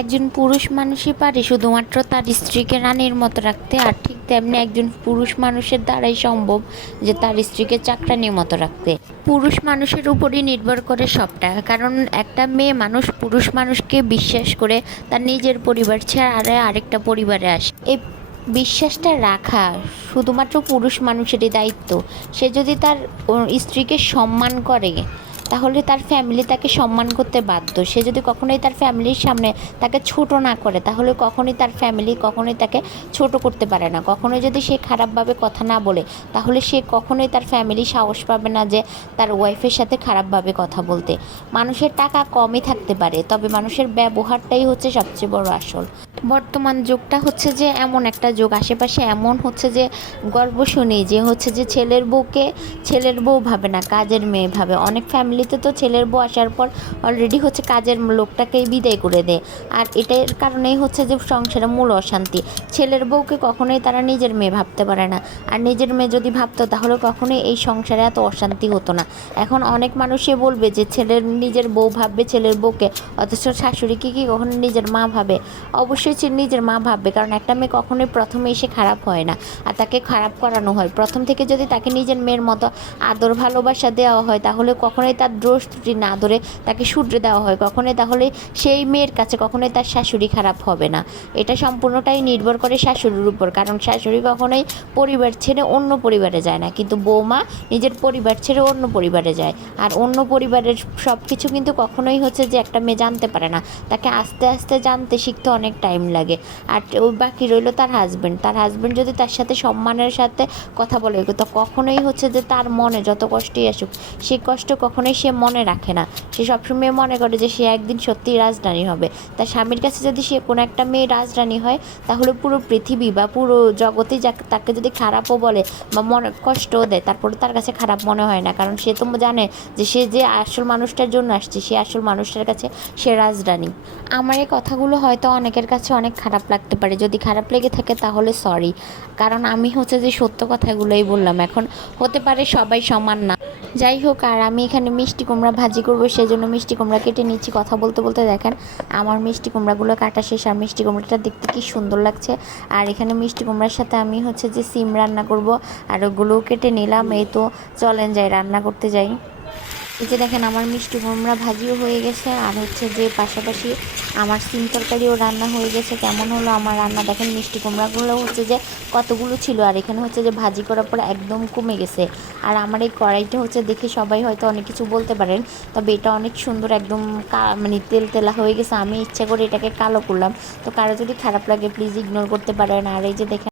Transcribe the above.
একজন পুরুষ মানুষই পারে, শুধুমাত্র তার স্ত্রীকে রানীর মতো রাখতে। আর ঠিক তেমনি একজন পুরুষ মানুষের দ্বারাই সম্ভব যে তার স্ত্রীকে চাকরানির মতো রাখতে। পুরুষ মানুষের উপরই নির্ভর করে সবটা, কারণ একটা মেয়ে মানুষ পুরুষ মানুষকে বিশ্বাস করে তার নিজের পরিবার ছেড়ে আরেকটা পরিবারে আসে। এই বিশ্বাসটা রাখা শুধুমাত্র পুরুষ মানুষেরই দায়িত্ব। সে যদি তার স্ত্রীকে সম্মান করে তাহলে তার ফ্যামিলি তাকে সম্মান করতে বাধ্য। সে যদি কখনোই তার ফ্যামিলির সামনে তাকে ছোট না করে, তাহলে কখনোই তার ফ্যামিলি কখনোই তাকে ছোট করতে পারে না। কখনোই যদি সে খারাপভাবে কথা না বলে, তাহলে সে কখনোই তার ফ্যামিলি সাহস পাবে না যে তার ওয়াইফের সাথে খারাপভাবে কথা বলতে। মানুষের টাকা কমই থাকতে পারে, তবে মানুষের ব্যবহারটাই হচ্ছে সবচেয়ে বড় আসল। বর্তমান যুগটা হচ্ছে যে এমন একটা যুগ। আশেপাশে এমন হচ্ছে যে গল্প শুনি যে হচ্ছে যে ছেলের বউকে ছেলের বউ ভাবে না, কাজের মেয়ে ভাবে। অনেক ফ্যামিলিতে তো ছেলের বউ আসার পর অলরেডি হচ্ছে কাজের লোকটাকেই বিদায় করে দেয়। আর এটার কারণেই হচ্ছে যে সংসারে মূল অশান্তি। ছেলের বউকে কখনোই তারা নিজের মেয়ে ভাবতে পারে না। আর নিজের মেয়ে যদি ভাবতো তাহলে কখনোই এই সংসারে এত অশান্তি হতো না। এখন অনেক মানুষই বলবে যে ছেলের নিজের বউ ভাববে ছেলের বউকে, অথচ শাশুড়িকে কি কখনো নিজের মা ভাবে? অবশ্যই সে নিজের মা ভাববে, কারণ একটা মেয়ে কখনোই প্রথমে এসে খারাপ হয় না। আর তাকে খারাপ করানো হয়। প্রথম থেকে যদি তাকে নিজের মেয়ের মতো আদর ভালোবাসা দেওয়া হয়, তাহলে কখনোই তার দোষ ত্রুটি না ধরে তাকে শুধরে দেওয়া হয়। কখনোই তাহলে সেই মেয়ের কাছে, কখনোই তার শাশুড়ি খারাপ হবে না। এটা সম্পূর্ণটাই নির্ভর করে শাশুড়ির উপর, কারণ শাশুড়ি কখনোই পরিবার ছেড়ে অন্য পরিবারে যায় না। কিন্তু বৌমা নিজের পরিবার ছেড়ে অন্য পরিবারে যায়। আর অন্য পরিবারের সব কিছু কিন্তু কখনোই হচ্ছে যে একটা মেয়ে জানতে পারে না। তাকে আস্তে আস্তে জানতে শিখতে অনেক টাইম লাগে। আর ওই বাকি রইল তার হাজব্যান্ড তার হাজব্যান্ড যদি তার সাথে সম্মানের সাথে কথা বলে, তো কখনোই হচ্ছে যে তার মনে যত কষ্টই আসুক, সেই কষ্ট কখনোই সে মনে রাখে না। সে সবসময় মনে করে যে সে একদিন সত্যিই রাজরানী হবে। তার স্বামীর কাছে যদি সে কোনো একটা মেয়ে রাজরানী হয়, তাহলে পুরো পৃথিবী বা পুরো জগতে তাকে যদি খারাপও বলে বা মনে কষ্টও দেয়, তারপরে তার কাছে খারাপ মনে হয় না। কারণ সে তো জানে যে সে যে আসল মানুষটার জন্য আসছে, সে আসল মানুষটার কাছে সে রাজরানী। আমার এই কথাগুলো হয়তো অনেকের কাছে অনেক খারাপ লাগতে পারে। যদি খারাপ লেগে থাকে তাহলে সরি কারণ আমি হচ্ছে যে সত্য কথাগুলোই বললাম। এখন হতে পারে সবাই সমান না। যাই হোক আর আমি এখানে মিষ্টি কুমড়া ভাজি করব সেই জন্য মিষ্টি কুমড়া কেটে নিচ্ছি। কথা বলতে বলতে দেখেন, আমার মিষ্টি কুমড়াগুলো কাটা শেষ, আর মিষ্টি কুমড়াটা দেখতে কি সুন্দর লাগছে। আর এখানে মিষ্টি কুমড়ার সাথে আমি হচ্ছে যে সিম রান্না করব, আর ওগুলোও কেটে নিলাম। এই তো, চলেন যাই, রান্না করতে যাই। এই যে দেখেন, আমার মিষ্টি কুমড়া ভাজিও হয়ে গেছে, আর হচ্ছে যে পাশাপাশি আমার সিম তরকারিও রান্না হয়ে গেছে। কেমন হলো আমার রান্না? দেখেন, মিষ্টি কুমড়াগুলো হচ্ছে যে কতগুলো ছিল, আর এখানে হচ্ছে যে ভাজি করার পর একদম কমে গেছে। আর আমার এই কড়াইটা হচ্ছে দেখে সবাই হয়তো অনেক কিছু বলতে পারেন, তবে এটা অনেক সুন্দর একদম মানে তেল তেলা হয়ে গেছে। আমি ইচ্ছা করে এটাকে কালো করলাম। তো কারও যদি খারাপ লাগে প্লিজ ইগনোর করতে পারেন। আর এই যে দেখেন